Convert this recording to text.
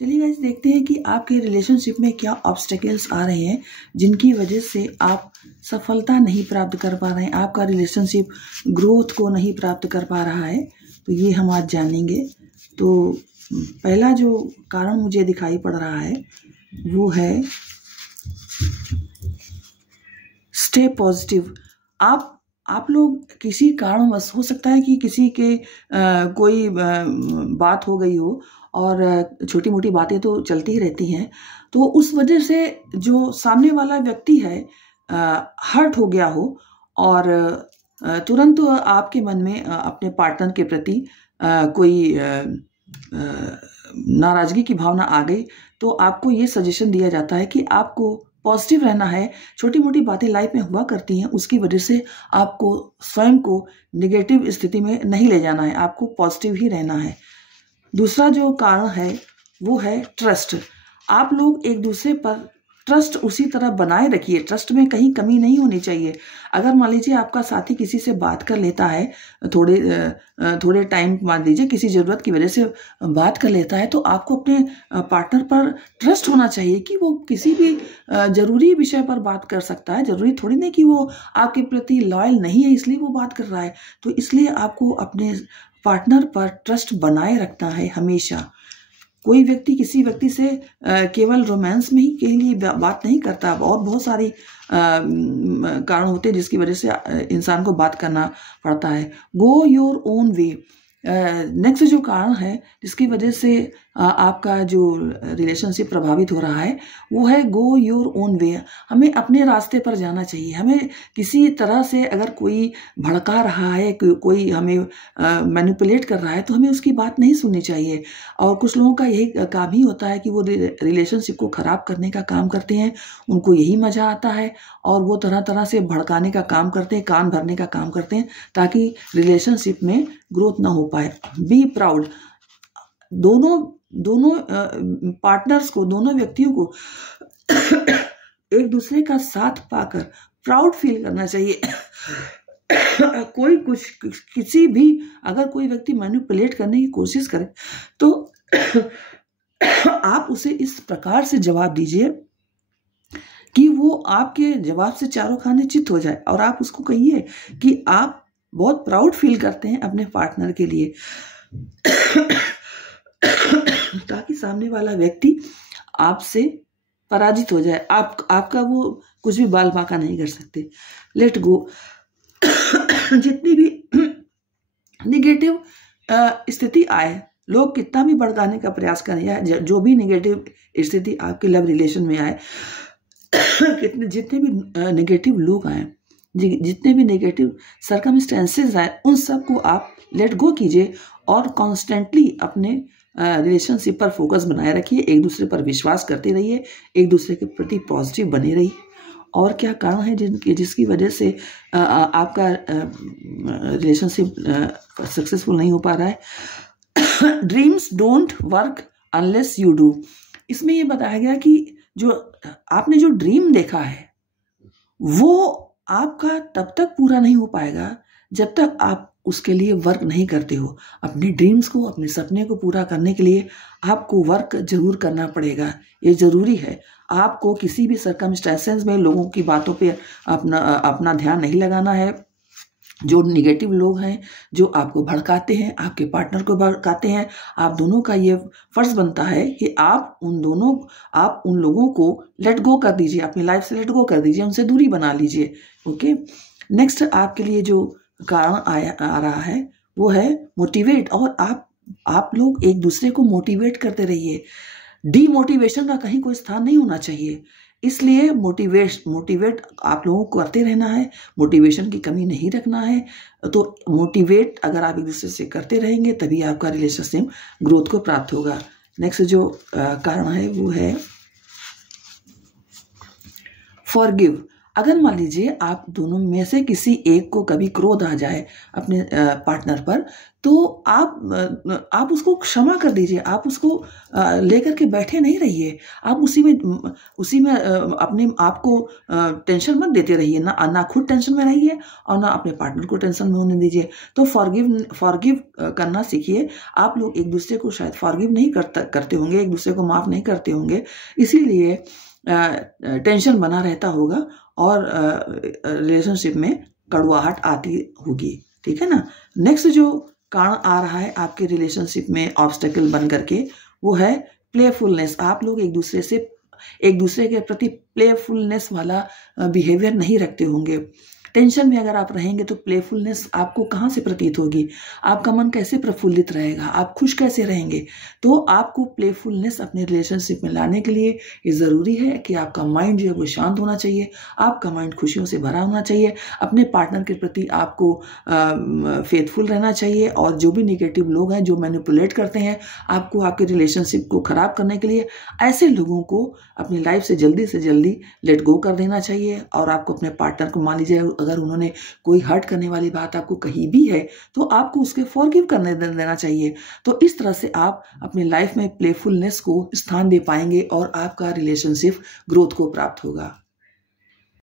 चलिए गाइस देखते हैं कि आपके रिलेशनशिप में क्या ऑब्स्टेकल्स आ रहे हैं जिनकी वजह से आप सफलता नहीं प्राप्त कर पा रहे हैं, आपका रिलेशनशिप ग्रोथ को नहीं प्राप्त कर पा रहा है। तो ये हम आज जानेंगे। तो पहला जो कारण मुझे दिखाई पड़ रहा है वो है स्टे पॉजिटिव। आप लोग किसी कारणवश, हो सकता है कि किसी के कोई बात हो गई हो और छोटी मोटी बातें तो चलती ही रहती हैं, तो उस वजह से जो सामने वाला व्यक्ति है हर्ट हो गया हो और तुरंत आपके मन में अपने पार्टनर के प्रति कोई नाराज़गी की भावना आ गई, तो आपको ये सजेशन दिया जाता है कि आपको पॉजिटिव रहना है। छोटी मोटी बातें लाइफ में हुआ करती हैं, उसकी वजह से आपको स्वयं को नेगेटिव स्थिति में नहीं ले जाना है, आपको पॉजिटिव ही रहना है। दूसरा जो कारण है वो है ट्रस्ट। आप लोग एक दूसरे पर ट्रस्ट उसी तरह बनाए रखिए, ट्रस्ट में कहीं कमी नहीं होनी चाहिए। अगर मान लीजिए आपका साथी किसी से बात कर लेता है, थोड़े टाइम मान लीजिए किसी ज़रूरत की वजह से बात कर लेता है, तो आपको अपने पार्टनर पर ट्रस्ट होना चाहिए कि वो किसी भी ज़रूरी विषय पर बात कर सकता है। ज़रूरी थोड़ी नहीं कि वो आपके प्रति लॉयल नहीं है इसलिए वो बात कर रहा है। तो इसलिए आपको अपने पार्टनर पर ट्रस्ट बनाए रखना है हमेशा। कोई व्यक्ति किसी व्यक्ति से केवल रोमांस में ही के लिए बात नहीं करता, और बहुत सारी कारण होते हैं जिसकी वजह से इंसान को बात करना पड़ता है। Go your own way. Next जो कारण है जिसकी वजह से आपका जो रिलेशनशिप प्रभावित हो रहा है वो है गो योर ओन वे। हमें अपने रास्ते पर जाना चाहिए। हमें किसी तरह से अगर कोई भड़का रहा है, कोई हमें मैनिपुलेट कर रहा है, तो हमें उसकी बात नहीं सुननी चाहिए। और कुछ लोगों का यही काम ही होता है कि वो रिलेशनशिप को ख़राब करने का काम करते हैं, उनको यही मज़ा आता है और वो तरह तरह से भड़काने का काम करते हैं, कान भरने का काम करते हैं ताकि रिलेशनशिप में ग्रोथ ना हो पाए। Be proud. दोनों पार्टनर्स को, दोनों व्यक्तियों को एक दूसरे का साथ पाकर प्राउड फील करना चाहिए। कोई किसी भी अगर कोई व्यक्ति मैनिपुलेट करने की कोशिश करे तो आप उसे इस प्रकार से जवाब दीजिए कि वो आपके जवाब से चारों खाने चित हो जाए, और आप उसको कहिए कि आप बहुत प्राउड फील करते हैं अपने पार्टनर के लिए, ताकि सामने वाला व्यक्ति आपसे पराजित हो जाए। आपका वो कुछ भी बाल बांका नहीं कर सकते। Let go. जितनी भी निगेटिव स्थिति आए, लोग कितना भी भड़काने का प्रयास करें या जो भी निगेटिव स्थिति आपके लव रिलेशन में आए, जितने भी नेगेटिव लोग आए, जितने भी नेगेटिव सर्कमस्टेंसेस आए, उन सब को आप लेट गो कीजिए और कॉन्स्टेंटली अपने रिलेशनशिप पर फोकस बनाए रखिए। एक दूसरे पर विश्वास करते रहिए, एक दूसरे के प्रति पॉजिटिव बने रहिए। और क्या कारण है जिसकी वजह से आपका रिलेशनशिप सक्सेसफुल नहीं हो पा रहा है? Dreams don't work unless you do. इसमें ये बताया गया कि जो आपने जो ड्रीम देखा है वो आपका तब तक पूरा नहीं हो पाएगा जब तक आप उसके लिए वर्क नहीं करते हो। अपने ड्रीम्स को, अपने सपने को पूरा करने के लिए आपको वर्क जरूर करना पड़ेगा, ये ज़रूरी है। आपको किसी भी सर्कमस्टेंसेस में लोगों की बातों पे अपना ध्यान नहीं लगाना है। जो निगेटिव लोग हैं, जो आपको भड़काते हैं, आपके पार्टनर को भड़काते हैं, आप दोनों का ये फर्ज बनता है कि आप उन लोगों को लेट गो कर दीजिए, अपनी लाइफ से लेट गो कर दीजिए, उनसे दूरी बना लीजिए। ओके, नेक्स्ट आपके लिए जो कारण आ रहा है वो है मोटिवेट। और आप लोग एक दूसरे को मोटिवेट करते रहिए। डीमोटिवेशन का कहीं कोई स्थान नहीं होना चाहिए, इसलिए मोटिवेट आप लोगों को करते रहना है, मोटिवेशन की कमी नहीं रखना है। तो मोटिवेट अगर आप एक दूसरे से करते रहेंगे तभी आपका रिलेशनशिप ग्रोथ को प्राप्त होगा। नेक्स्ट जो कारण है वो है फॉरगिव। अगर मान लीजिए आप दोनों में से किसी एक को कभी क्रोध आ जाए अपने पार्टनर पर, तो आप उसको क्षमा कर दीजिए, आप उसको लेकर के बैठे नहीं रहिए, आप उसी में अपने आप को टेंशन मत देते रहिए, ना खुद टेंशन में रहिए और ना अपने पार्टनर को टेंशन में होने दीजिए। तो फॉरगिव करना सीखिए। आप लोग एक दूसरे को शायद फॉरगिव नहीं करते होंगे, एक दूसरे को माफ़ नहीं करते होंगे, इसीलिए टेंशन बना रहता होगा और रिलेशनशिप में कड़वाहट आती होगी, ठीक है ना। नेक्स्ट जो कारण आ रहा है आपके रिलेशनशिप में ऑब्स्टेकल बन करके, वो है प्लेफुलनेस। आप लोग एक दूसरे के प्रति प्लेफुलनेस वाला बिहेवियर नहीं रखते होंगे। टेंशन में अगर आप रहेंगे तो प्लेफुलनेस आपको कहाँ से प्रतीत होगी, आपका मन कैसे प्रफुल्लित रहेगा, आप खुश कैसे रहेंगे। तो आपको प्लेफुलनेस अपने रिलेशनशिप में लाने के लिए ये ज़रूरी है कि आपका माइंड जो है वो शांत होना चाहिए, आपका माइंड खुशियों से भरा होना चाहिए, अपने पार्टनर के प्रति आपको फेथफुल रहना चाहिए। और जो भी निगेटिव लोग हैं जो मैनिपुलेट करते हैं आपको आपके रिलेशनशिप को ख़राब करने के लिए, ऐसे लोगों को अपनी लाइफ से जल्दी लेट गो कर देना चाहिए। और आपको अपने पार्टनर को, मान लीजिए अगर उन्होंने कोई हर्ट करने वाली बात आपको कही भी है, तो आपको उसके फॉरगिव करने देना चाहिए। तो इस तरह से आप अपनी लाइफ में प्लेफुलनेस को स्थान दे पाएंगे और आपका रिलेशनशिप ग्रोथ को प्राप्त होगा।